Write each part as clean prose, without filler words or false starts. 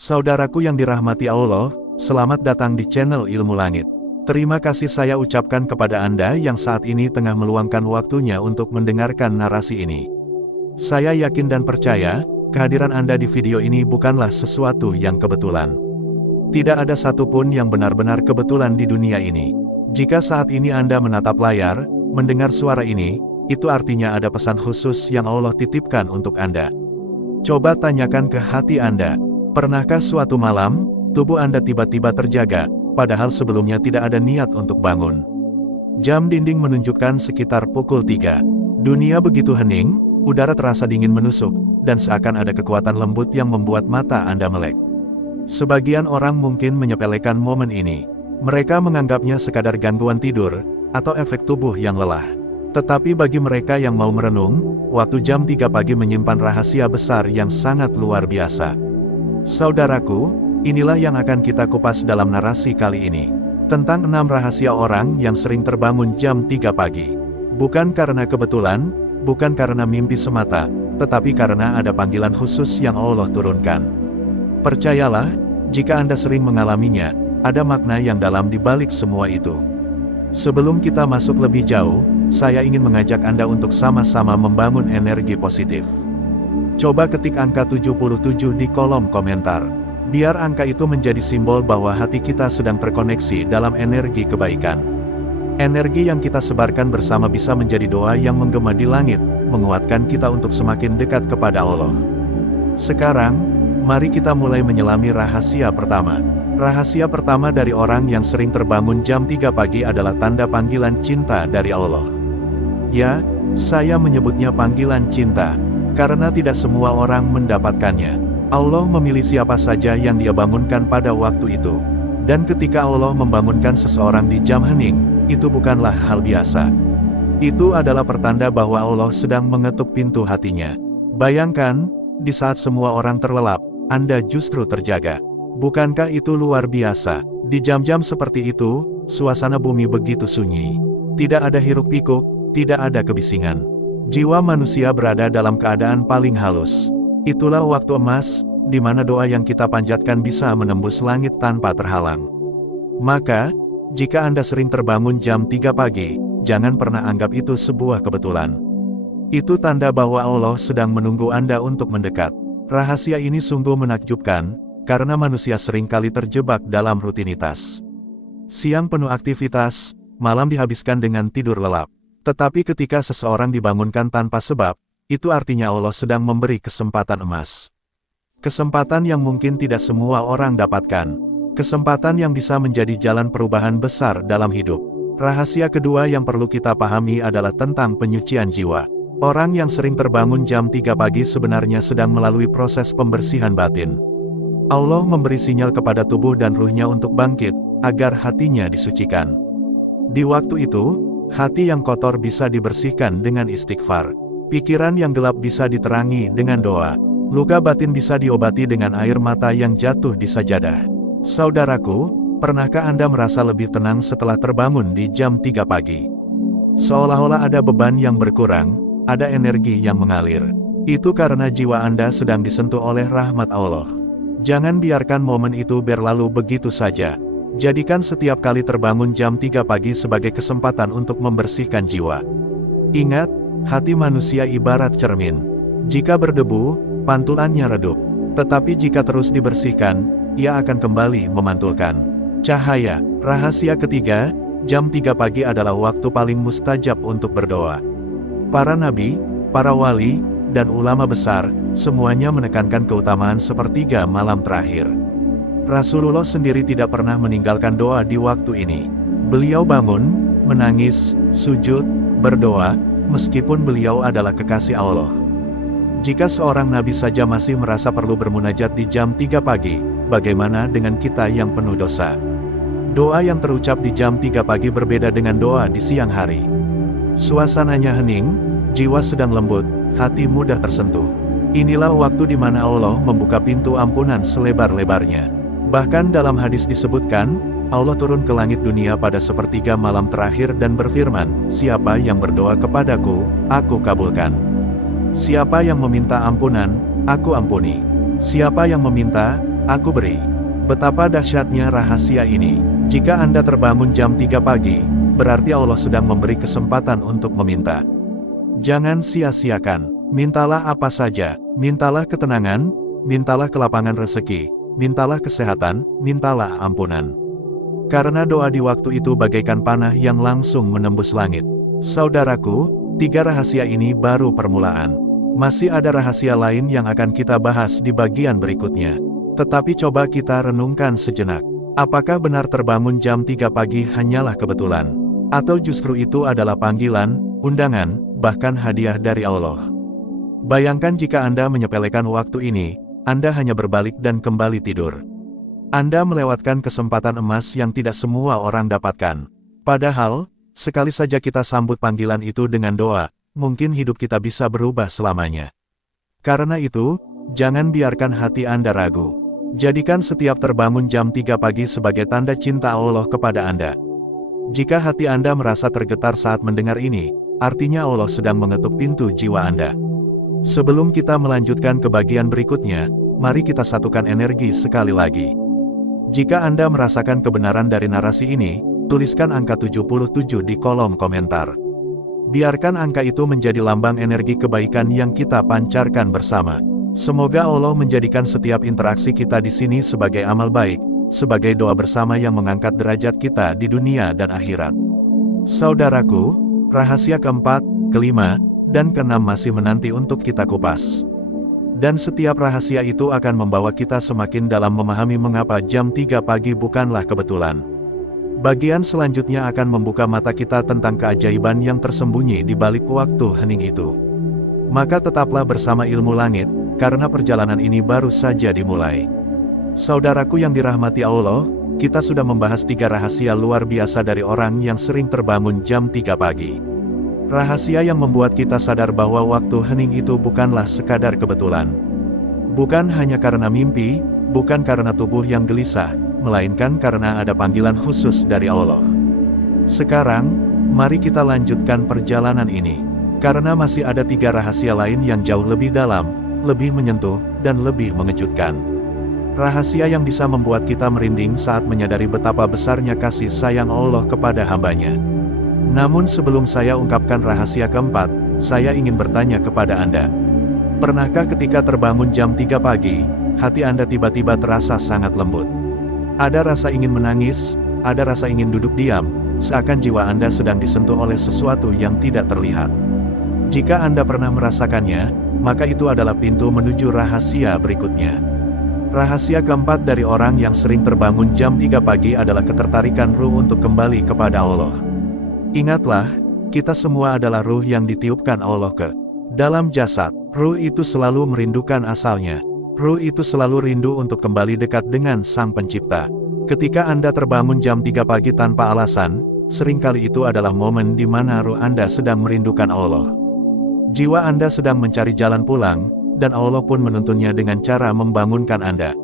Saudaraku yang dirahmati Allah, selamat datang di channel Ilmu Langit. Terima kasih saya ucapkan kepada Anda yang saat ini tengah meluangkan waktunya untuk mendengarkan narasi ini. Saya yakin dan percaya, kehadiran Anda di video ini bukanlah sesuatu yang kebetulan. Tidak ada satupun yang benar-benar kebetulan di dunia ini. Jika saat ini Anda menatap layar, mendengar suara ini, itu artinya ada pesan khusus yang Allah titipkan untuk Anda. Coba tanyakan ke hati Anda. Pernahkah suatu malam, tubuh Anda tiba-tiba terjaga, padahal sebelumnya tidak ada niat untuk bangun? Jam dinding menunjukkan sekitar pukul 3. Dunia begitu hening, udara terasa dingin menusuk, dan seakan ada kekuatan lembut yang membuat mata Anda melek. Sebagian orang mungkin menyepelekan momen ini. Mereka menganggapnya sekadar gangguan tidur, atau efek tubuh yang lelah. Tetapi bagi mereka yang mau merenung, waktu jam 3 pagi menyimpan rahasia besar yang sangat luar biasa. Saudaraku, inilah yang akan kita kupas dalam narasi kali ini. Tentang 6 rahasia orang yang sering terbangun jam 3 pagi. Bukan karena kebetulan, bukan karena mimpi semata, tetapi karena ada panggilan khusus yang Allah turunkan. Percayalah, jika Anda sering mengalaminya, ada makna yang dalam di balik semua itu. Sebelum kita masuk lebih jauh, saya ingin mengajak Anda untuk sama-sama membangun energi positif. Coba ketik angka 77 di kolom komentar. Biar angka itu menjadi simbol bahwa hati kita sedang terkoneksi dalam energi kebaikan. Energi yang kita sebarkan bersama bisa menjadi doa yang menggema di langit, menguatkan kita untuk semakin dekat kepada Allah. Sekarang, mari kita mulai menyelami rahasia pertama. Rahasia pertama dari orang yang sering terbangun jam 3 pagi adalah tanda panggilan cinta dari Allah. Ya, saya menyebutnya panggilan cinta, karena tidak semua orang mendapatkannya. Allah memilih siapa saja yang Dia bangunkan pada waktu itu. Dan ketika Allah membangunkan seseorang di jam hening, itu bukanlah hal biasa. Itu adalah pertanda bahwa Allah sedang mengetuk pintu hatinya. Bayangkan, di saat semua orang terlelap, Anda justru terjaga. Bukankah itu luar biasa? Di jam-jam seperti itu, suasana bumi begitu sunyi. Tidak ada hiruk-pikuk, tidak ada kebisingan. Jiwa manusia berada dalam keadaan paling halus. Itulah waktu emas, di mana doa yang kita panjatkan bisa menembus langit tanpa terhalang. Maka, jika Anda sering terbangun jam 3 pagi, jangan pernah anggap itu sebuah kebetulan. Itu tanda bahwa Allah sedang menunggu Anda untuk mendekat. Rahasia ini sungguh menakjubkan, karena manusia seringkali terjebak dalam rutinitas. Siang penuh aktivitas, malam dihabiskan dengan tidur lelap. Tetapi ketika seseorang dibangunkan tanpa sebab, itu artinya Allah sedang memberi kesempatan emas. Kesempatan yang mungkin tidak semua orang dapatkan. Kesempatan yang bisa menjadi jalan perubahan besar dalam hidup. Rahasia kedua yang perlu kita pahami adalah tentang penyucian jiwa. Orang yang sering terbangun jam 3 pagi sebenarnya sedang melalui proses pembersihan batin. Allah memberi sinyal kepada tubuh dan ruhnya untuk bangkit, agar hatinya disucikan. Di waktu itu, hati yang kotor bisa dibersihkan dengan istighfar. Pikiran yang gelap bisa diterangi dengan doa. Luka batin bisa diobati dengan air mata yang jatuh di sajadah. Saudaraku, pernahkah Anda merasa lebih tenang setelah terbangun di jam 3 pagi? Seolah-olah ada beban yang berkurang, ada energi yang mengalir. Itu karena jiwa Anda sedang disentuh oleh rahmat Allah. Jangan biarkan momen itu berlalu begitu saja. Jadikan setiap kali terbangun jam 3 pagi sebagai kesempatan untuk membersihkan jiwa. Ingat, hati manusia ibarat cermin. Jika berdebu, pantulannya redup. Tetapi jika terus dibersihkan, ia akan kembali memantulkan cahaya. Rahasia ketiga, jam 3 pagi adalah waktu paling mustajab untuk berdoa. Para nabi, para wali, dan ulama besar, semuanya menekankan keutamaan sepertiga malam terakhir. Rasulullah sendiri tidak pernah meninggalkan doa di waktu ini. Beliau bangun, menangis, sujud, berdoa, meskipun beliau adalah kekasih Allah. Jika seorang nabi saja masih merasa perlu bermunajat di jam 3 pagi, bagaimana dengan kita yang penuh dosa? Doa yang terucap di jam 3 pagi berbeda dengan doa di siang hari. Suasananya hening, jiwa sedang lembut, hati mudah tersentuh. Inilah waktu di mana Allah membuka pintu ampunan selebar-lebarnya. Bahkan dalam hadis disebutkan, Allah turun ke langit dunia pada sepertiga malam terakhir dan berfirman, "Siapa yang berdoa kepadaku, aku kabulkan. Siapa yang meminta ampunan, aku ampuni. Siapa yang meminta, Aku beri. Betapa dahsyatnya rahasia ini. Jika Anda terbangun jam 3 pagi, berarti Allah sedang memberi kesempatan untuk meminta. Jangan sia-siakan. Mintalah apa saja. Mintalah ketenangan, mintalah kelapangan rezeki, mintalah kesehatan, mintalah ampunan. Karena doa di waktu itu bagaikan panah yang langsung menembus langit. Saudaraku, 3 rahasia ini baru permulaan. Masih ada rahasia lain yang akan kita bahas di bagian berikutnya. Tetapi coba kita renungkan sejenak. Apakah benar terbangun jam 3 pagi hanyalah kebetulan? Atau justru itu adalah panggilan, undangan, bahkan hadiah dari Allah? Bayangkan jika Anda menyepelekan waktu ini, Anda hanya berbalik dan kembali tidur. Anda melewatkan kesempatan emas yang tidak semua orang dapatkan. Padahal, sekali saja kita sambut panggilan itu dengan doa, mungkin hidup kita bisa berubah selamanya. Karena itu, jangan biarkan hati Anda ragu. Jadikan setiap terbangun jam 3 pagi sebagai tanda cinta Allah kepada Anda. Jika hati Anda merasa tergetar saat mendengar ini, artinya Allah sedang mengetuk pintu jiwa Anda. Sebelum kita melanjutkan ke bagian berikutnya, mari kita satukan energi sekali lagi. Jika Anda merasakan kebenaran dari narasi ini, tuliskan angka 77 di kolom komentar. Biarkan angka itu menjadi lambang energi kebaikan yang kita pancarkan bersama. Semoga Allah menjadikan setiap interaksi kita di sini sebagai amal baik, sebagai doa bersama yang mengangkat derajat kita di dunia dan akhirat. Saudaraku, rahasia keempat, kelima, dan keenam masih menanti untuk kita kupas. Dan setiap rahasia itu akan membawa kita semakin dalam memahami mengapa jam 3 pagi bukanlah kebetulan. Bagian selanjutnya akan membuka mata kita tentang keajaiban yang tersembunyi di balik waktu hening itu. Maka tetaplah bersama Ilmu Langit, karena perjalanan ini baru saja dimulai. Saudaraku yang dirahmati Allah, kita sudah membahas 3 rahasia luar biasa dari orang yang sering terbangun jam 3 pagi. Rahasia yang membuat kita sadar bahwa waktu hening itu bukanlah sekadar kebetulan. Bukan hanya karena mimpi, bukan karena tubuh yang gelisah, melainkan karena ada panggilan khusus dari Allah. Sekarang, mari kita lanjutkan perjalanan ini. Karena masih ada 3 rahasia lain yang jauh lebih dalam, lebih menyentuh, dan lebih mengejutkan. Rahasia yang bisa membuat kita merinding saat menyadari betapa besarnya kasih sayang Allah kepada hambanya. Namun sebelum saya ungkapkan rahasia keempat, saya ingin bertanya kepada Anda. Pernahkah ketika terbangun jam 3 pagi, hati Anda tiba-tiba terasa sangat lembut? Ada rasa ingin menangis, ada rasa ingin duduk diam, seakan jiwa Anda sedang disentuh oleh sesuatu yang tidak terlihat. Jika Anda pernah merasakannya, maka itu adalah pintu menuju rahasia berikutnya. Rahasia keempat dari orang yang sering terbangun jam 3 pagi adalah ketertarikan ruh untuk kembali kepada Allah. Ingatlah, kita semua adalah ruh yang ditiupkan Allah ke dalam jasad. Ruh itu selalu merindukan asalnya. Ruh itu selalu rindu untuk kembali dekat dengan Sang Pencipta. Ketika Anda terbangun jam 3 pagi tanpa alasan, seringkali itu adalah momen di mana ruh Anda sedang merindukan Allah. Jiwa Anda sedang mencari jalan pulang, dan Allah pun menuntunnya dengan cara membangunkan Anda.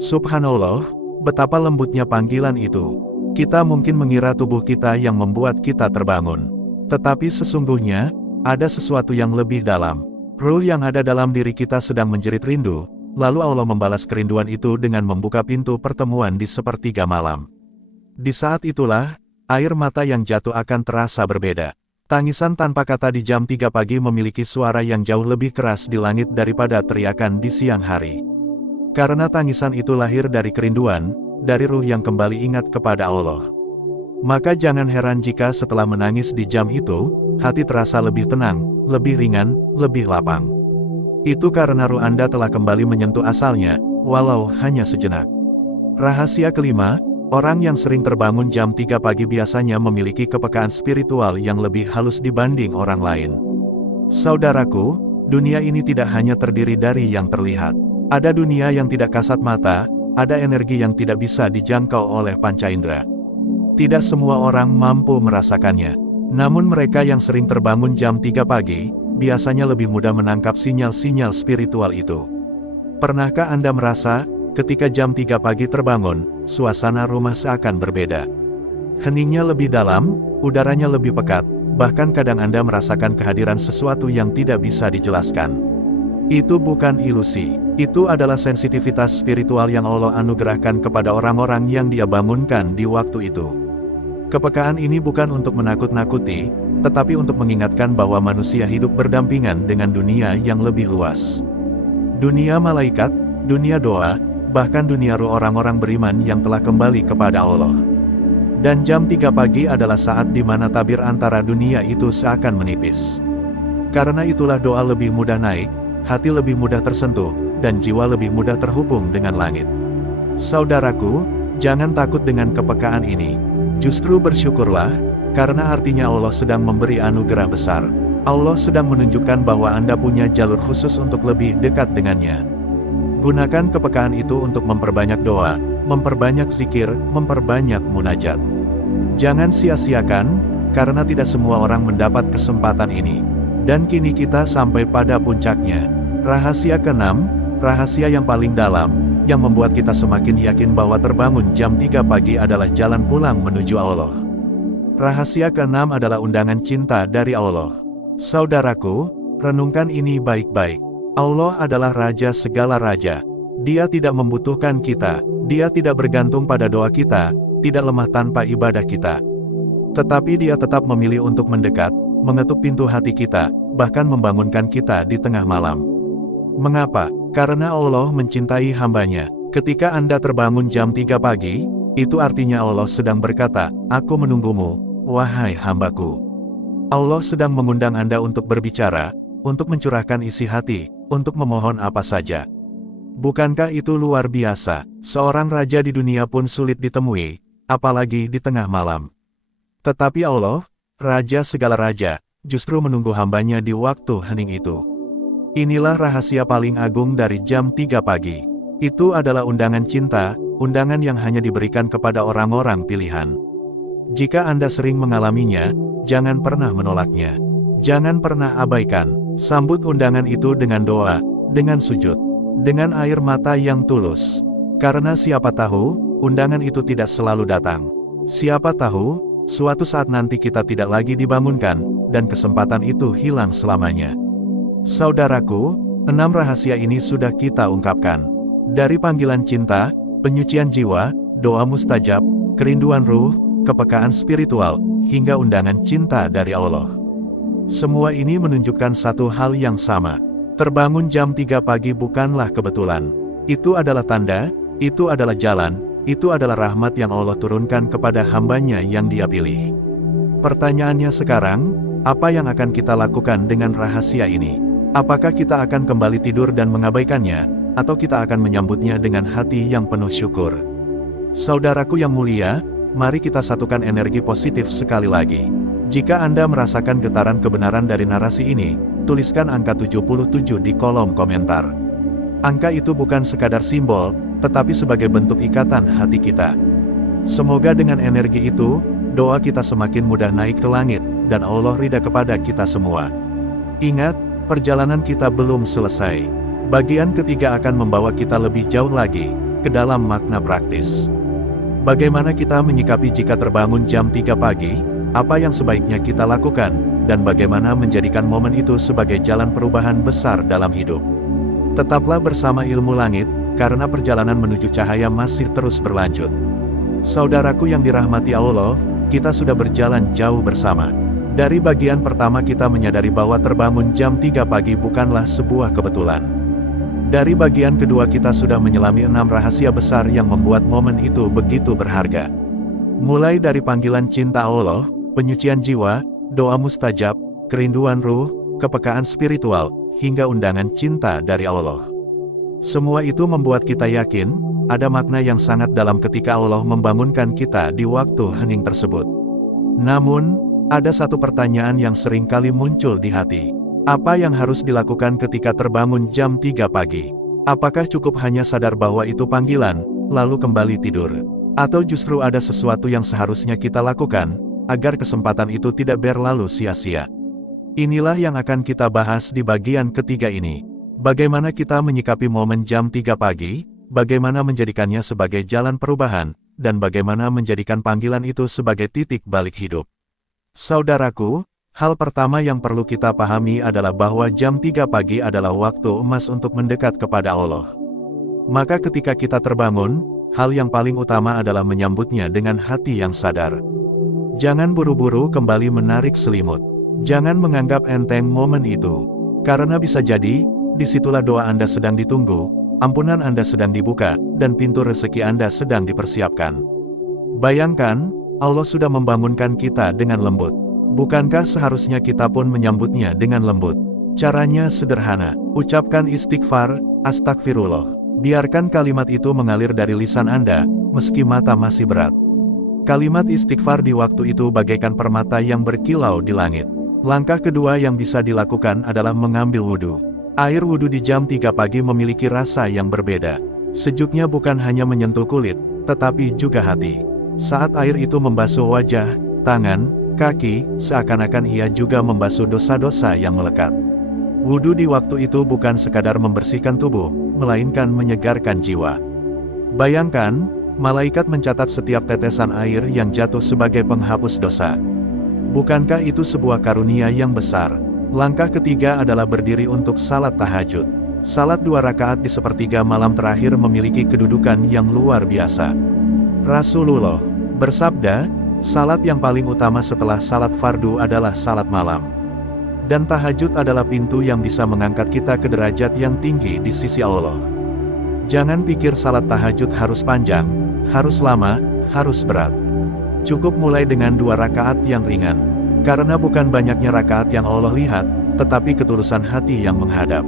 Subhanallah, betapa lembutnya panggilan itu. Kita mungkin mengira tubuh kita yang membuat kita terbangun. Tetapi sesungguhnya, ada sesuatu yang lebih dalam. Ruh yang ada dalam diri kita sedang menjerit rindu, lalu Allah membalas kerinduan itu dengan membuka pintu pertemuan di sepertiga malam. Di saat itulah, air mata yang jatuh akan terasa berbeda. Tangisan tanpa kata di jam 3 pagi memiliki suara yang jauh lebih keras di langit daripada teriakan di siang hari. Karena tangisan itu lahir dari kerinduan, dari ruh yang kembali ingat kepada Allah. Maka jangan heran jika setelah menangis di jam itu, hati terasa lebih tenang, lebih ringan, lebih lapang. Itu karena ruh Anda telah kembali menyentuh asalnya, walau hanya sejenak. Rahasia kelima, orang yang sering terbangun jam 3 pagi biasanya memiliki kepekaan spiritual yang lebih halus dibanding orang lain. Saudaraku, dunia ini tidak hanya terdiri dari yang terlihat. Ada dunia yang tidak kasat mata, ada energi yang tidak bisa dijangkau oleh panca indera. Tidak semua orang mampu merasakannya. Namun mereka yang sering terbangun jam 3 pagi, biasanya lebih mudah menangkap sinyal-sinyal spiritual itu. Pernahkah Anda merasa, ketika jam 3 pagi terbangun, suasana rumah seakan berbeda? Heningnya lebih dalam, udaranya lebih pekat, bahkan kadang Anda merasakan kehadiran sesuatu yang tidak bisa dijelaskan. Itu bukan ilusi. Itu adalah sensitivitas spiritual yang Allah anugerahkan kepada orang-orang yang Dia bangunkan di waktu itu. Kepekaan ini bukan untuk menakut-nakuti, tetapi untuk mengingatkan bahwa manusia hidup berdampingan dengan dunia yang lebih luas. Dunia malaikat, dunia doa, bahkan dunia roh orang-orang beriman yang telah kembali kepada Allah. Dan jam 3 pagi adalah saat di mana tabir antara dunia itu seakan menipis. Karena itulah doa lebih mudah naik, hati lebih mudah tersentuh, dan jiwa lebih mudah terhubung dengan langit. Saudaraku, jangan takut dengan kepekaan ini. Justru bersyukurlah, karena artinya Allah sedang memberi anugerah besar. Allah sedang menunjukkan bahwa Anda punya jalur khusus untuk lebih dekat dengannya. Gunakan kepekaan itu untuk memperbanyak doa, memperbanyak zikir, memperbanyak munajat. Jangan sia-siakan, karena tidak semua orang mendapat kesempatan ini. Dan kini kita sampai pada puncaknya. Rahasia keenam, rahasia yang paling dalam, yang membuat kita semakin yakin bahwa terbangun jam 3 pagi adalah jalan pulang menuju Allah. Rahasia keenam adalah undangan cinta dari Allah. Saudaraku, renungkan ini baik-baik. Allah adalah Raja segala raja. Dia tidak membutuhkan kita, Dia tidak bergantung pada doa kita, tidak lemah tanpa ibadah kita. Tetapi Dia tetap memilih untuk mendekat, mengetuk pintu hati kita, bahkan membangunkan kita di tengah malam. Mengapa? Karena Allah mencintai hambanya. Ketika Anda terbangun jam 3 pagi, itu artinya Allah sedang berkata, "Aku menunggumu, wahai hambaku." Allah sedang mengundang Anda untuk berbicara, untuk mencurahkan isi hati, untuk memohon apa saja. Bukankah itu luar biasa? Seorang raja di dunia pun sulit ditemui, apalagi di tengah malam. Tetapi Allah, Raja segala raja, justru menunggu hambanya di waktu hening itu. Inilah rahasia paling agung dari jam 3 pagi. Itu adalah undangan cinta, undangan yang hanya diberikan kepada orang-orang pilihan. Jika Anda sering mengalaminya, jangan pernah menolaknya. Jangan pernah abaikan. Sambut undangan itu dengan doa, dengan sujud, dengan air mata yang tulus. Karena siapa tahu, undangan itu tidak selalu datang. Siapa tahu, suatu saat nanti kita tidak lagi dibangunkan, dan kesempatan itu hilang selamanya. Saudaraku, 6 rahasia ini sudah kita ungkapkan. Dari panggilan cinta, penyucian jiwa, doa mustajab, kerinduan ruh, kepekaan spiritual, hingga undangan cinta dari Allah. Semua ini menunjukkan satu hal yang sama. Terbangun jam 3 pagi bukanlah kebetulan. Itu adalah tanda, itu adalah jalan, itu adalah rahmat yang Allah turunkan kepada hambanya yang Dia pilih. Pertanyaannya sekarang, apa yang akan kita lakukan dengan rahasia ini? Apakah kita akan kembali tidur dan mengabaikannya, atau kita akan menyambutnya dengan hati yang penuh syukur? Saudaraku yang mulia, mari kita satukan energi positif sekali lagi. Jika Anda merasakan getaran kebenaran dari narasi ini, tuliskan angka 77 di kolom komentar. Angka itu bukan sekadar simbol, tetapi sebagai bentuk ikatan hati kita. Semoga dengan energi itu, doa kita semakin mudah naik ke langit, dan Allah ridha kepada kita semua. Ingat, perjalanan kita belum selesai. Bagian ketiga akan membawa kita lebih jauh lagi, ke dalam makna praktis. Bagaimana kita menyikapi jika terbangun jam 3 pagi, apa yang sebaiknya kita lakukan, dan bagaimana menjadikan momen itu sebagai jalan perubahan besar dalam hidup. Tetaplah bersama Ilmu Langit, karena perjalanan menuju cahaya masih terus berlanjut. Saudaraku yang dirahmati Allah, kita sudah berjalan jauh bersama. Dari bagian pertama kita menyadari bahwa terbangun jam 3 pagi bukanlah sebuah kebetulan. Dari bagian kedua kita sudah menyelami 6 rahasia besar yang membuat momen itu begitu berharga. Mulai dari panggilan cinta Allah, penyucian jiwa, doa mustajab, kerinduan ruh, kepekaan spiritual, hingga undangan cinta dari Allah. Semua itu membuat kita yakin, ada makna yang sangat dalam ketika Allah membangunkan kita di waktu hening tersebut. Namun, ada satu pertanyaan yang sering kali muncul di hati. Apa yang harus dilakukan ketika terbangun jam 3 pagi? Apakah cukup hanya sadar bahwa itu panggilan, lalu kembali tidur? Atau justru ada sesuatu yang seharusnya kita lakukan, agar kesempatan itu tidak berlalu sia-sia? Inilah yang akan kita bahas di bagian ketiga ini. Bagaimana kita menyikapi momen jam 3 pagi, bagaimana menjadikannya sebagai jalan perubahan, dan bagaimana menjadikan panggilan itu sebagai titik balik hidup. Saudaraku, Hal pertama yang perlu kita pahami adalah bahwa jam 3 pagi adalah waktu emas untuk mendekat kepada Allah. Maka ketika kita terbangun, hal yang paling utama adalah menyambutnya dengan hati yang sadar. Jangan buru-buru kembali menarik selimut. Jangan menganggap enteng momen itu. Karena bisa jadi, disitulah doa Anda sedang ditunggu, ampunan Anda sedang dibuka, dan pintu rezeki Anda sedang dipersiapkan. Bayangkan, Allah sudah membangunkan kita dengan lembut. Bukankah seharusnya kita pun menyambutnya dengan lembut? Caranya sederhana, ucapkan istighfar, astagfirullah. Biarkan kalimat itu mengalir dari lisan Anda, meski mata masih berat. Kalimat istighfar di waktu itu bagaikan permata yang berkilau di langit. Langkah kedua yang bisa dilakukan adalah mengambil wudhu. Air wudhu di jam 3 pagi memiliki rasa yang berbeda. Sejuknya bukan hanya menyentuh kulit, tetapi juga hati. Saat air itu membasuh wajah, tangan, kaki, seakan-akan ia juga membasuh dosa-dosa yang melekat. Wudhu di waktu itu bukan sekadar membersihkan tubuh, melainkan menyegarkan jiwa. Bayangkan, malaikat mencatat setiap tetesan air yang jatuh sebagai penghapus dosa. Bukankah itu sebuah karunia yang besar? Langkah ketiga adalah berdiri untuk salat tahajud. Salat 2 rakaat di sepertiga malam terakhir memiliki kedudukan yang luar biasa. Rasulullah bersabda, salat yang paling utama setelah salat fardu adalah salat malam. Dan tahajud adalah pintu yang bisa mengangkat kita ke derajat yang tinggi di sisi Allah. Jangan pikir salat tahajud harus panjang, harus lama, harus berat. Cukup mulai dengan 2 rakaat yang ringan. Karena bukan banyaknya rakaat yang Allah lihat, tetapi ketulusan hati yang menghadap.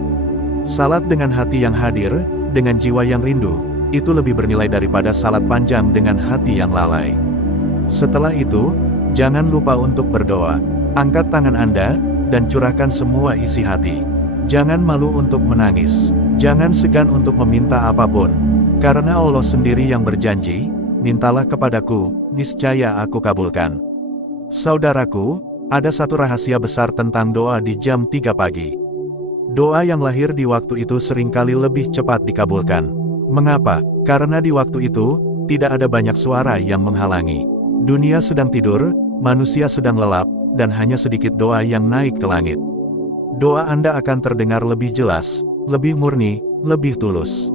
Salat dengan hati yang hadir, dengan jiwa yang rindu, itu lebih bernilai daripada salat panjang dengan hati yang lalai. Setelah itu, jangan lupa untuk berdoa. Angkat tangan Anda, dan curahkan semua isi hati. Jangan malu untuk menangis. Jangan segan untuk meminta apapun. Karena Allah sendiri yang berjanji, mintalah kepadaku, niscaya aku kabulkan. Saudaraku, ada satu rahasia besar tentang doa di jam 3 pagi. Doa yang lahir di waktu itu seringkali lebih cepat dikabulkan. Mengapa? Karena di waktu itu, tidak ada banyak suara yang menghalangi. Dunia sedang tidur, manusia sedang lelap, dan hanya sedikit doa yang naik ke langit. Doa Anda akan terdengar lebih jelas, lebih murni, lebih tulus.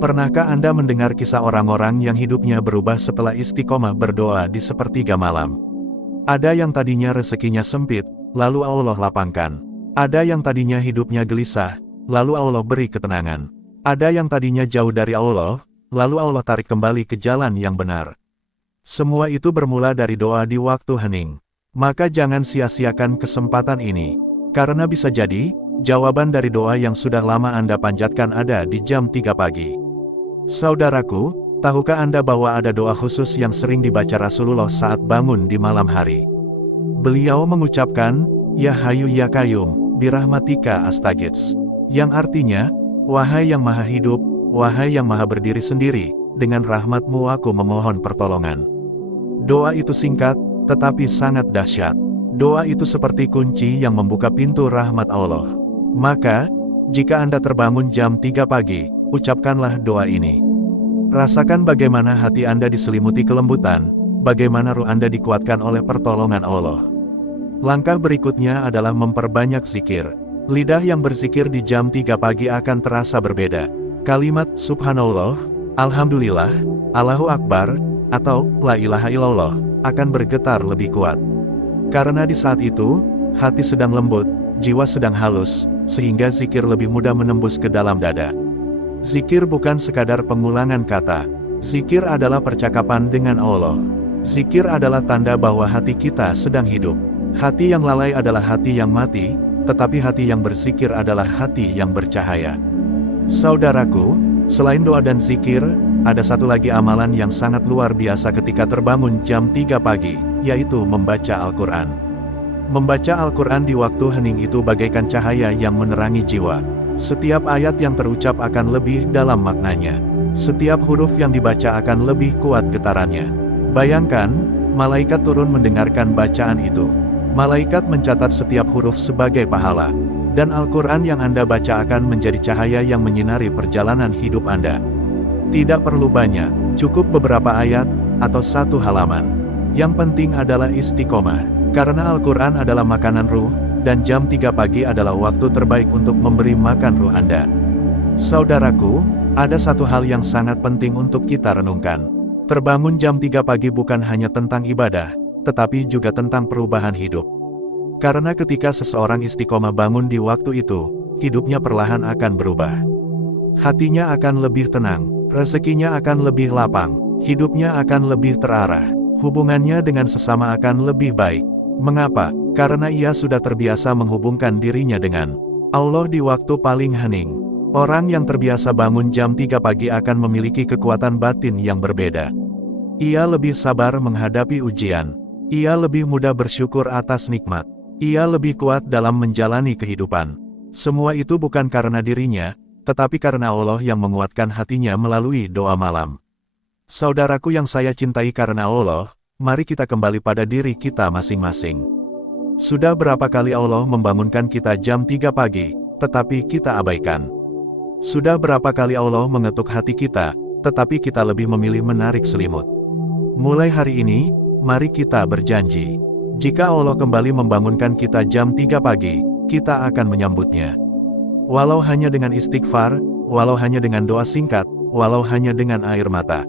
Pernahkah Anda mendengar kisah orang-orang yang hidupnya berubah setelah istiqomah berdoa di sepertiga malam? Ada yang tadinya rezekinya sempit, lalu Allah lapangkan. Ada yang tadinya hidupnya gelisah, lalu Allah beri ketenangan. Ada yang tadinya jauh dari Allah, lalu Allah tarik kembali ke jalan yang benar. Semua itu bermula dari doa di waktu hening. Maka jangan sia-siakan kesempatan ini. Karena bisa jadi, jawaban dari doa yang sudah lama Anda panjatkan ada di jam 3 pagi. Saudaraku, tahukah Anda bahwa ada doa khusus yang sering dibaca Rasulullah saat bangun di malam hari? Beliau mengucapkan, Ya Hayyu Ya Qayyum, birahmatika astaghits. Yang artinya, wahai yang maha hidup, wahai yang maha berdiri sendiri, dengan rahmat-Mu aku memohon pertolongan. Doa itu singkat, tetapi sangat dahsyat. Doa itu seperti kunci yang membuka pintu rahmat Allah. Maka, jika Anda terbangun jam 3 pagi, ucapkanlah doa ini. Rasakan bagaimana hati Anda diselimuti kelembutan, bagaimana ruh Anda dikuatkan oleh pertolongan Allah. Langkah berikutnya adalah memperbanyak zikir. Lidah yang berzikir di jam 3 pagi akan terasa berbeda. Kalimat Subhanallah, Alhamdulillah, Allahu Akbar, atau La ilaha illallah, akan bergetar lebih kuat. Karena di saat itu, hati sedang lembut, jiwa sedang halus, sehingga zikir lebih mudah menembus ke dalam dada. Zikir bukan sekadar pengulangan kata. Zikir adalah percakapan dengan Allah. Zikir adalah tanda bahwa hati kita sedang hidup. Hati yang lalai adalah hati yang mati, tetapi hati yang berzikir adalah hati yang bercahaya. Saudaraku, selain doa dan zikir, ada satu lagi amalan yang sangat luar biasa ketika terbangun jam 3 pagi, yaitu membaca Al-Quran. Membaca Al-Quran di waktu hening itu bagaikan cahaya yang menerangi jiwa. Setiap ayat yang terucap akan lebih dalam maknanya. Setiap huruf yang dibaca akan lebih kuat getarannya. Bayangkan, malaikat turun mendengarkan bacaan itu. Malaikat mencatat setiap huruf sebagai pahala. Dan Al-Quran yang Anda baca akan menjadi cahaya yang menyinari perjalanan hidup Anda. Tidak perlu banyak, cukup beberapa ayat, atau 1 halaman. Yang penting adalah istiqomah. Karena Al-Quran adalah makanan ruh, dan jam 3 pagi adalah waktu terbaik untuk memberi makan ruh Anda. Saudaraku, ada satu hal yang sangat penting untuk kita renungkan. Terbangun jam 3 pagi bukan hanya tentang ibadah, tetapi juga tentang perubahan hidup. Karena ketika seseorang istiqomah bangun di waktu itu, hidupnya perlahan akan berubah. Hatinya akan lebih tenang, rezekinya akan lebih lapang, hidupnya akan lebih terarah, hubungannya dengan sesama akan lebih baik. Mengapa? Karena ia sudah terbiasa menghubungkan dirinya dengan Allah di waktu paling hening. Orang yang terbiasa bangun jam 3 pagi akan memiliki kekuatan batin yang berbeda. Ia lebih sabar menghadapi ujian. Ia lebih mudah bersyukur atas nikmat. Ia lebih kuat dalam menjalani kehidupan. Semua itu bukan karena dirinya, tetapi karena Allah yang menguatkan hatinya melalui doa malam. Saudaraku yang saya cintai karena Allah, mari kita kembali pada diri kita masing-masing. Sudah berapa kali Allah membangunkan kita jam 3 pagi, tetapi kita abaikan. Sudah berapa kali Allah mengetuk hati kita, tetapi kita lebih memilih menarik selimut. Mulai hari ini, mari kita berjanji. Jika Allah kembali membangunkan kita jam 3 pagi, kita akan menyambutnya. Walau hanya dengan istighfar, walau hanya dengan doa singkat, walau hanya dengan air mata.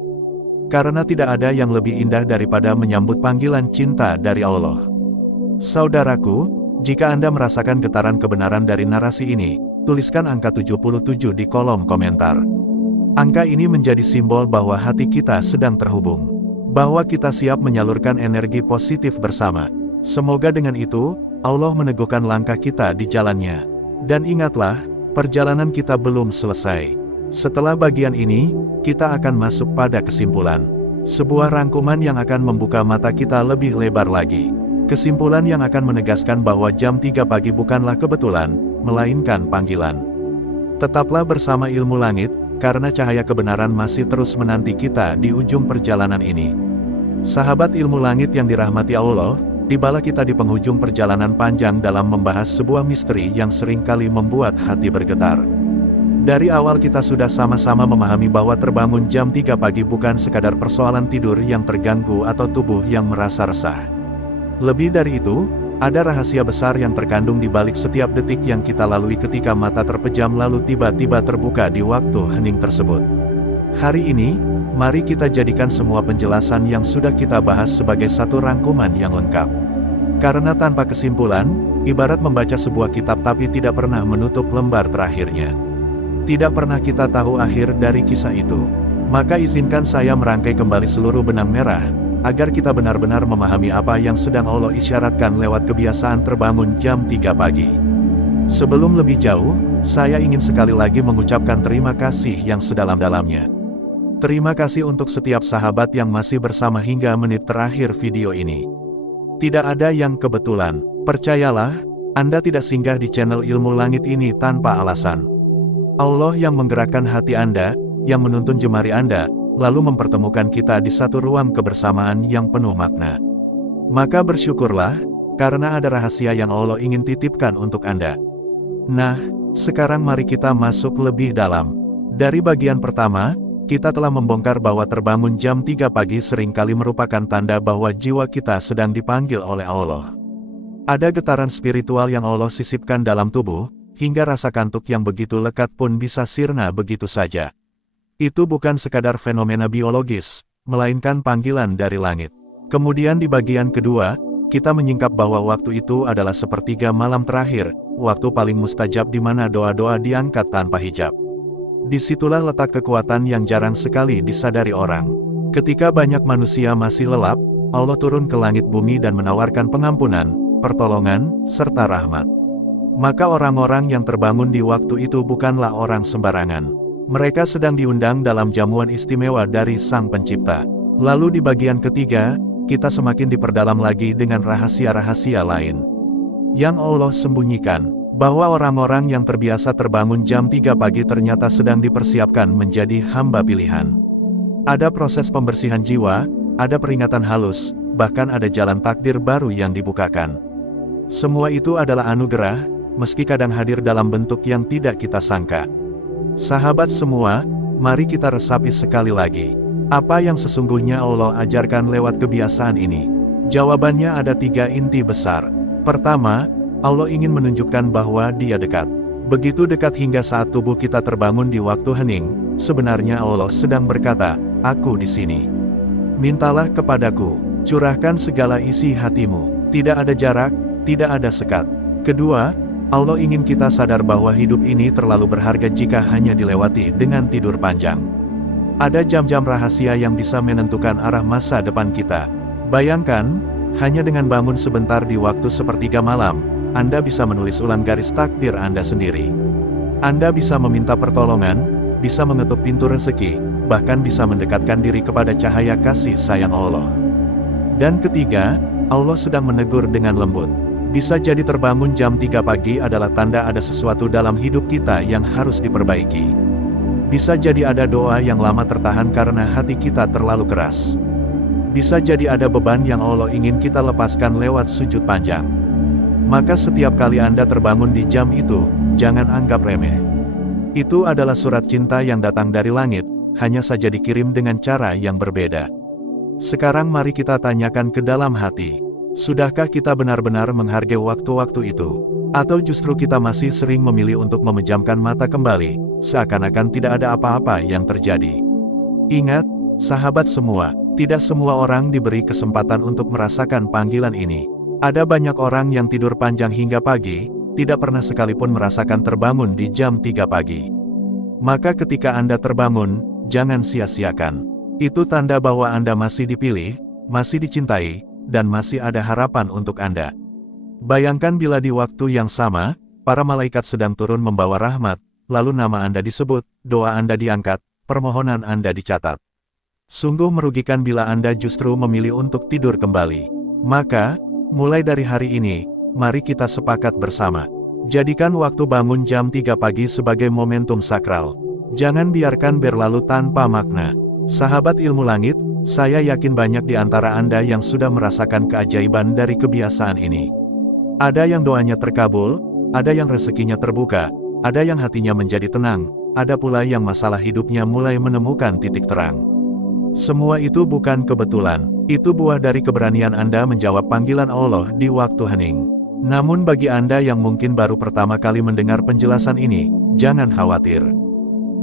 Karena tidak ada yang lebih indah daripada menyambut panggilan cinta dari Allah. Saudaraku, jika Anda merasakan getaran kebenaran dari narasi ini, tuliskan angka 77 di kolom komentar. Angka ini menjadi simbol bahwa hati kita sedang terhubung. Bahwa kita siap menyalurkan energi positif bersama. Semoga dengan itu, Allah meneguhkan langkah kita di jalannya. Dan ingatlah, perjalanan kita belum selesai. Setelah bagian ini, kita akan masuk pada kesimpulan. Sebuah rangkuman yang akan membuka mata kita lebih lebar lagi. Kesimpulan yang akan menegaskan bahwa jam 3 pagi bukanlah kebetulan, melainkan panggilan. Tetaplah bersama Ilmu Langit, karena cahaya kebenaran masih terus menanti kita di ujung perjalanan ini. Sahabat Ilmu Langit yang dirahmati Allah, tibalah kita di penghujung perjalanan panjang dalam membahas sebuah misteri yang seringkali membuat hati bergetar. Dari awal kita sudah sama-sama memahami bahwa terbangun jam 3 pagi bukan sekadar persoalan tidur yang terganggu atau tubuh yang merasa resah. Lebih dari itu, ada rahasia besar yang terkandung di balik setiap detik yang kita lalui ketika mata terpejam lalu tiba-tiba terbuka di waktu hening tersebut. Hari ini, mari kita jadikan semua penjelasan yang sudah kita bahas sebagai satu rangkuman yang lengkap. Karena tanpa kesimpulan, ibarat membaca sebuah kitab tapi tidak pernah menutup lembar terakhirnya. Tidak pernah kita tahu akhir dari kisah itu. Maka izinkan saya merangkai kembali seluruh benang merah, agar kita benar-benar memahami apa yang sedang Allah isyaratkan lewat kebiasaan terbangun jam 3 pagi. Sebelum lebih jauh, saya ingin sekali lagi mengucapkan terima kasih yang sedalam-dalamnya. Terima kasih untuk setiap sahabat yang masih bersama hingga menit terakhir video ini. Tidak ada yang kebetulan, percayalah, Anda tidak singgah di channel Ilmu Langit ini tanpa alasan. Allah yang menggerakkan hati Anda, yang menuntun jemari Anda, lalu mempertemukan kita di satu ruang kebersamaan yang penuh makna. Maka bersyukurlah, karena ada rahasia yang Allah ingin titipkan untuk Anda. Nah, sekarang mari kita masuk lebih dalam. Dari bagian pertama, kita telah membongkar bahwa terbangun jam 3 pagi seringkali merupakan tanda bahwa jiwa kita sedang dipanggil oleh Allah. Ada getaran spiritual yang Allah sisipkan dalam tubuh, hingga rasa kantuk yang begitu lekat pun bisa sirna begitu saja. Itu bukan sekadar fenomena biologis, melainkan panggilan dari langit. Kemudian di bagian kedua, kita menyingkap bahwa waktu itu adalah sepertiga malam terakhir, waktu paling mustajab di mana doa-doa diangkat tanpa hijab. Disitulah letak kekuatan yang jarang sekali disadari orang. Ketika banyak manusia masih lelap, Allah turun ke langit bumi dan menawarkan pengampunan, pertolongan, serta rahmat. Maka orang-orang yang terbangun di waktu itu bukanlah orang sembarangan. Mereka sedang diundang dalam jamuan istimewa dari Sang Pencipta. Lalu di bagian ketiga, kita semakin diperdalam lagi dengan rahasia-rahasia lain yang Allah sembunyikan, bahwa orang-orang yang terbiasa terbangun jam 3 pagi ternyata sedang dipersiapkan menjadi hamba pilihan. Ada proses pembersihan jiwa, ada peringatan halus, bahkan ada jalan takdir baru yang dibukakan. Semua itu adalah anugerah, meski kadang hadir dalam bentuk yang tidak kita sangka. Sahabat semua, mari kita resapi sekali lagi. Apa yang sesungguhnya Allah ajarkan lewat kebiasaan ini. Jawabannya ada 3 inti besar. Pertama, Allah ingin menunjukkan bahwa Dia dekat. Begitu dekat hingga saat tubuh kita terbangun di waktu hening, sebenarnya Allah sedang berkata, "Aku di sini. Mintalah kepadaku, curahkan segala isi hatimu." Tidak ada jarak, tidak ada sekat. Kedua, Allah ingin kita sadar bahwa hidup ini terlalu berharga jika hanya dilewati dengan tidur panjang. Ada jam-jam rahasia yang bisa menentukan arah masa depan kita. Bayangkan, hanya dengan bangun sebentar di waktu sepertiga malam, Anda bisa menulis ulang garis takdir Anda sendiri. Anda bisa meminta pertolongan, bisa mengetuk pintu rezeki, bahkan bisa mendekatkan diri kepada cahaya kasih sayang Allah. Dan ketiga, Allah sedang menegur dengan lembut. Bisa jadi terbangun jam 3 pagi adalah tanda ada sesuatu dalam hidup kita yang harus diperbaiki. Bisa jadi ada doa yang lama tertahan karena hati kita terlalu keras. Bisa jadi ada beban yang Allah ingin kita lepaskan lewat sujud panjang. Maka setiap kali Anda terbangun di jam itu, jangan anggap remeh. Itu adalah surat cinta yang datang dari langit, hanya saja dikirim dengan cara yang berbeda. Sekarang mari kita tanyakan ke dalam hati. Sudahkah kita benar-benar menghargai waktu-waktu itu? Atau justru kita masih sering memilih untuk memejamkan mata kembali, seakan-akan tidak ada apa-apa yang terjadi? Ingat, sahabat semua, tidak semua orang diberi kesempatan untuk merasakan panggilan ini. Ada banyak orang yang tidur panjang hingga pagi, tidak pernah sekalipun merasakan terbangun di jam 3 pagi. Maka ketika Anda terbangun, jangan sia-siakan. Itu tanda bahwa Anda masih dipilih, masih dicintai, dan masih ada harapan untuk Anda. Bayangkan bila di waktu yang sama, para malaikat sedang turun membawa rahmat, lalu nama Anda disebut, doa Anda diangkat, permohonan Anda dicatat. Sungguh merugikan bila Anda justru memilih untuk tidur kembali. Maka, mulai dari hari ini, mari kita sepakat bersama. Jadikan waktu bangun jam 3 pagi sebagai momentum sakral. Jangan biarkan berlalu tanpa makna. Sahabat ilmu langit, saya yakin banyak di antara Anda yang sudah merasakan keajaiban dari kebiasaan ini. Ada yang doanya terkabul, ada yang rezekinya terbuka, ada yang hatinya menjadi tenang, ada pula yang masalah hidupnya mulai menemukan titik terang. Semua itu bukan kebetulan, itu buah dari keberanian Anda menjawab panggilan Allah di waktu hening. Namun bagi Anda yang mungkin baru pertama kali mendengar penjelasan ini, jangan khawatir.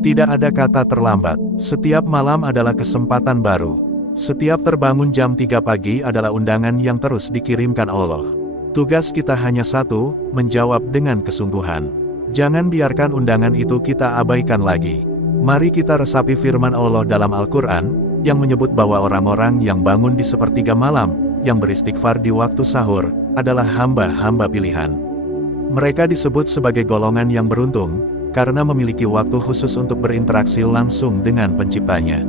Tidak ada kata terlambat, setiap malam adalah kesempatan baru. Setiap terbangun jam 3 pagi adalah undangan yang terus dikirimkan Allah. Tugas kita hanya satu, menjawab dengan kesungguhan. Jangan biarkan undangan itu kita abaikan lagi. Mari kita resapi firman Allah dalam Al-Quran, yang menyebut bahwa orang-orang yang bangun di sepertiga malam, yang beristighfar di waktu sahur, adalah hamba-hamba pilihan. Mereka disebut sebagai golongan yang beruntung, karena memiliki waktu khusus untuk berinteraksi langsung dengan penciptanya.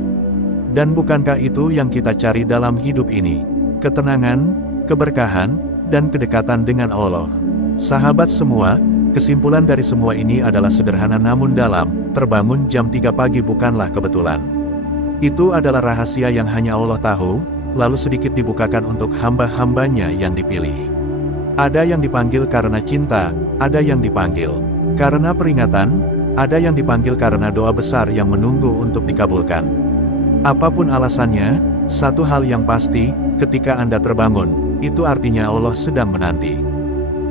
Dan bukankah itu yang kita cari dalam hidup ini? Ketenangan, keberkahan, dan kedekatan dengan Allah. Sahabat semua, kesimpulan dari semua ini adalah sederhana namun dalam, terbangun jam 3 pagi bukanlah kebetulan. Itu adalah rahasia yang hanya Allah tahu, lalu sedikit dibukakan untuk hamba-hambanya yang dipilih. Ada yang dipanggil karena cinta, ada yang dipanggil karena peringatan, ada yang dipanggil karena doa besar yang menunggu untuk dikabulkan. Apapun alasannya, satu hal yang pasti, ketika Anda terbangun, itu artinya Allah sedang menanti.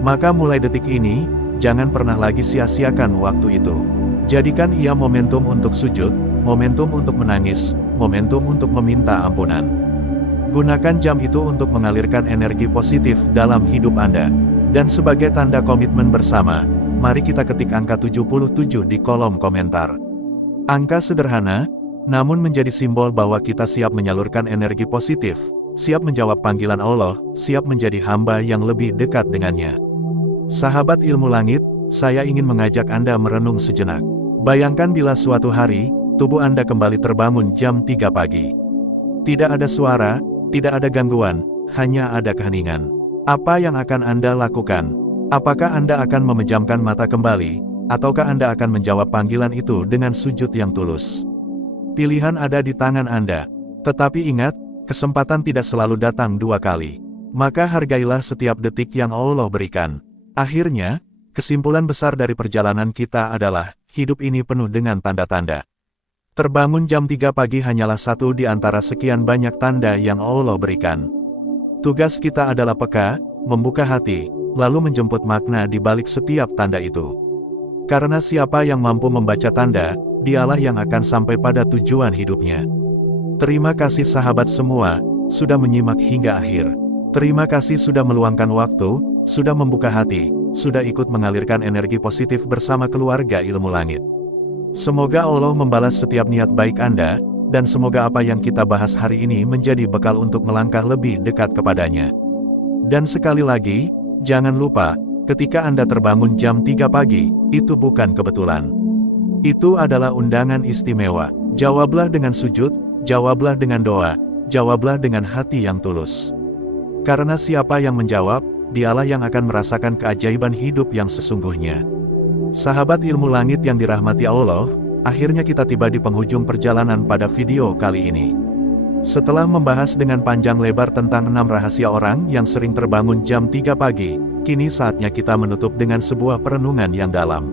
Maka mulai detik ini, jangan pernah lagi sia-siakan waktu itu. Jadikan ia momentum untuk sujud, momentum untuk menangis, momentum untuk meminta ampunan. Gunakan jam itu untuk mengalirkan energi positif dalam hidup Anda. Dan sebagai tanda komitmen bersama, mari kita ketik angka 77 di kolom komentar. Angka sederhana, namun menjadi simbol bahwa kita siap menyalurkan energi positif, siap menjawab panggilan Allah, siap menjadi hamba yang lebih dekat dengannya. Sahabat ilmu langit, saya ingin mengajak Anda merenung sejenak. Bayangkan bila suatu hari, tubuh Anda kembali terbangun jam 3 pagi. Tidak ada suara, tidak ada gangguan, hanya ada keheningan. Apa yang akan Anda lakukan? Apakah Anda akan memejamkan mata kembali, ataukah Anda akan menjawab panggilan itu dengan sujud yang tulus? Pilihan ada di tangan Anda. Tetapi ingat, kesempatan tidak selalu datang 2 kali. Maka hargailah setiap detik yang Allah berikan. Akhirnya, kesimpulan besar dari perjalanan kita adalah, hidup ini penuh dengan tanda-tanda. Terbangun jam 3 pagi hanyalah satu di antara sekian banyak tanda yang Allah berikan. Tugas kita adalah peka, membuka hati, lalu menjemput makna di balik setiap tanda itu. Karena siapa yang mampu membaca tanda, dialah yang akan sampai pada tujuan hidupnya. Terima kasih sahabat semua, sudah menyimak hingga akhir. Terima kasih sudah meluangkan waktu, sudah membuka hati, sudah ikut mengalirkan energi positif bersama keluarga Ilmu Langit. Semoga Allah membalas setiap niat baik Anda, dan semoga apa yang kita bahas hari ini menjadi bekal untuk melangkah lebih dekat kepadanya. Dan sekali lagi, jangan lupa, ketika Anda terbangun jam 3 pagi, itu bukan kebetulan. Itu adalah undangan istimewa. Jawablah dengan sujud, jawablah dengan doa, jawablah dengan hati yang tulus. Karena siapa yang menjawab, dialah yang akan merasakan keajaiban hidup yang sesungguhnya. Sahabat Ilmu Langit yang dirahmati Allah, akhirnya kita tiba di penghujung perjalanan pada video kali ini. Setelah membahas dengan panjang lebar tentang 6 rahasia orang yang sering terbangun jam 3 pagi, kini saatnya kita menutup dengan sebuah perenungan yang dalam.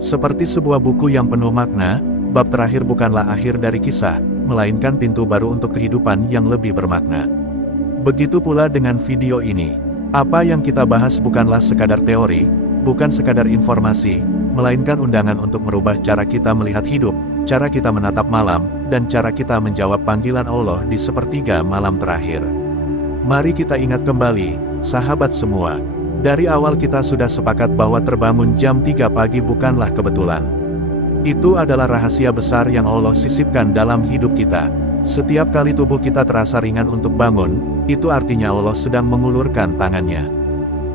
Seperti sebuah buku yang penuh makna, bab terakhir bukanlah akhir dari kisah, melainkan pintu baru untuk kehidupan yang lebih bermakna. Begitu pula dengan video ini. Apa yang kita bahas bukanlah sekadar teori, bukan sekadar informasi, melainkan undangan untuk merubah cara kita melihat hidup, cara kita menatap malam, dan cara kita menjawab panggilan Allah di sepertiga malam terakhir. Mari kita ingat kembali, sahabat semua. Dari awal kita sudah sepakat bahwa terbangun jam 3 pagi bukanlah kebetulan. Itu adalah rahasia besar yang Allah sisipkan dalam hidup kita. Setiap kali tubuh kita terasa ringan untuk bangun, itu artinya Allah sedang mengulurkan tangannya.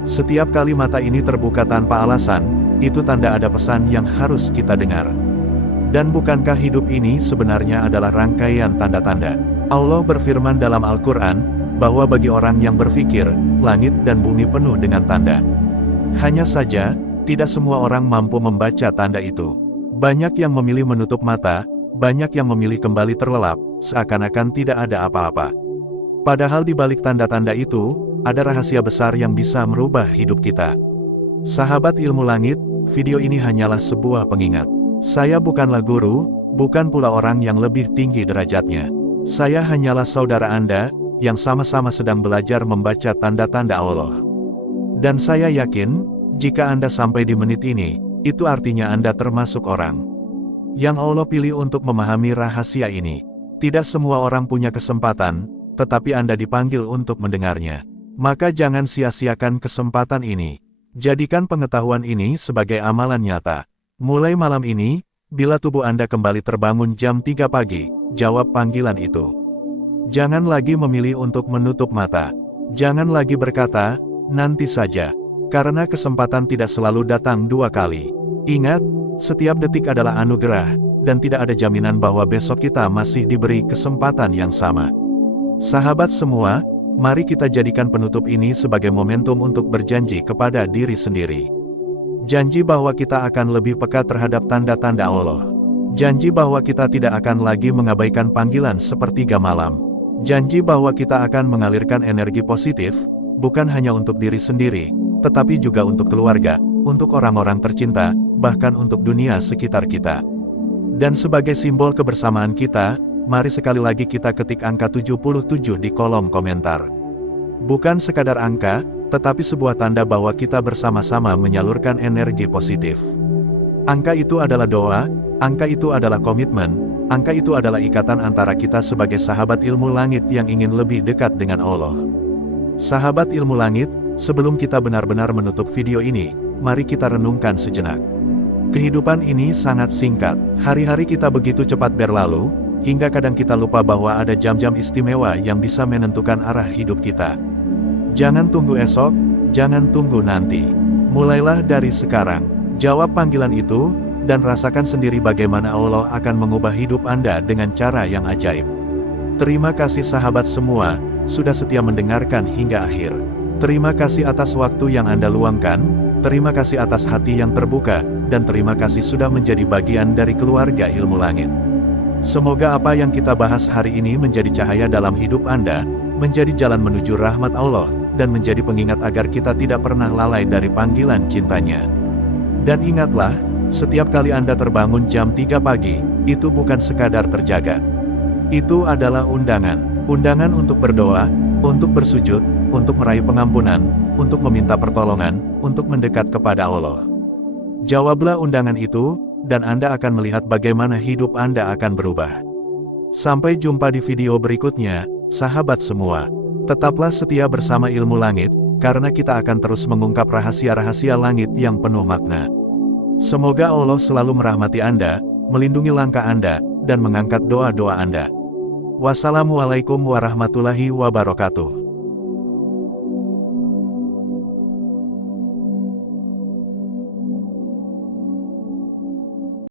Setiap kali mata ini terbuka tanpa alasan, itu tanda ada pesan yang harus kita dengar. Dan bukankah hidup ini sebenarnya adalah rangkaian tanda-tanda? Allah berfirman dalam Al-Quran, bahwa bagi orang yang berpikir, langit dan bumi penuh dengan tanda. Hanya saja, tidak semua orang mampu membaca tanda itu. Banyak yang memilih menutup mata, banyak yang memilih kembali terlelap, seakan-akan tidak ada apa-apa. Padahal di balik tanda-tanda itu, ada rahasia besar yang bisa merubah hidup kita. Sahabat Ilmu Langit, video ini hanyalah sebuah pengingat. Saya bukanlah guru, bukan pula orang yang lebih tinggi derajatnya. Saya hanyalah saudara Anda, yang sama-sama sedang belajar membaca tanda-tanda Allah. Dan saya yakin, jika Anda sampai di menit ini, itu artinya Anda termasuk orang yang Allah pilih untuk memahami rahasia ini. Tidak semua orang punya kesempatan, tetapi Anda dipanggil untuk mendengarnya. Maka jangan sia-siakan kesempatan ini. Jadikan pengetahuan ini sebagai amalan nyata. Mulai malam ini, bila tubuh Anda kembali terbangun jam 3 pagi, jawab panggilan itu. Jangan lagi memilih untuk menutup mata. Jangan lagi berkata, nanti saja. Karena kesempatan tidak selalu datang 2 kali. Ingat, setiap detik adalah anugerah, dan tidak ada jaminan bahwa besok kita masih diberi kesempatan yang sama. Sahabat semua, mari kita jadikan penutup ini sebagai momentum untuk berjanji kepada diri sendiri. Janji bahwa kita akan lebih peka terhadap tanda-tanda Allah. Janji bahwa kita tidak akan lagi mengabaikan panggilan sepertiga malam. Janji bahwa kita akan mengalirkan energi positif, bukan hanya untuk diri sendiri, tetapi juga untuk keluarga, untuk orang-orang tercinta, bahkan untuk dunia sekitar kita. Dan sebagai simbol kebersamaan kita, mari sekali lagi kita ketik angka 77 di kolom komentar. Bukan sekadar angka, tetapi sebuah tanda bahwa kita bersama-sama menyalurkan energi positif. Angka itu adalah doa, angka itu adalah komitmen, angka itu adalah ikatan antara kita sebagai sahabat Ilmu Langit yang ingin lebih dekat dengan Allah. Sahabat Ilmu Langit, sebelum kita benar-benar menutup video ini, mari kita renungkan sejenak. Kehidupan ini sangat singkat, hari-hari kita begitu cepat berlalu, hingga kadang kita lupa bahwa ada jam-jam istimewa yang bisa menentukan arah hidup kita. Jangan tunggu esok, jangan tunggu nanti. Mulailah dari sekarang. Jawab panggilan itu, dan rasakan sendiri bagaimana Allah akan mengubah hidup Anda dengan cara yang ajaib. Terima kasih sahabat semua, sudah setia mendengarkan hingga akhir. Terima kasih atas waktu yang Anda luangkan, terima kasih atas hati yang terbuka, dan terima kasih sudah menjadi bagian dari keluarga Ilmu Langit. Semoga apa yang kita bahas hari ini menjadi cahaya dalam hidup Anda, menjadi jalan menuju rahmat Allah, dan menjadi pengingat agar kita tidak pernah lalai dari panggilan cintanya. Dan ingatlah, setiap kali Anda terbangun jam 3 pagi, itu bukan sekadar terjaga. Itu adalah undangan. Undangan untuk berdoa, untuk bersujud, untuk meraih pengampunan, untuk meminta pertolongan, untuk mendekat kepada Allah. Jawablah undangan itu, dan Anda akan melihat bagaimana hidup Anda akan berubah. Sampai jumpa di video berikutnya, sahabat semua. Tetaplah setia bersama Ilmu Langit, karena kita akan terus mengungkap rahasia-rahasia langit yang penuh makna. Semoga Allah selalu merahmati Anda, melindungi langkah Anda, dan mengangkat doa-doa Anda. Wassalamualaikum warahmatullahi wabarakatuh.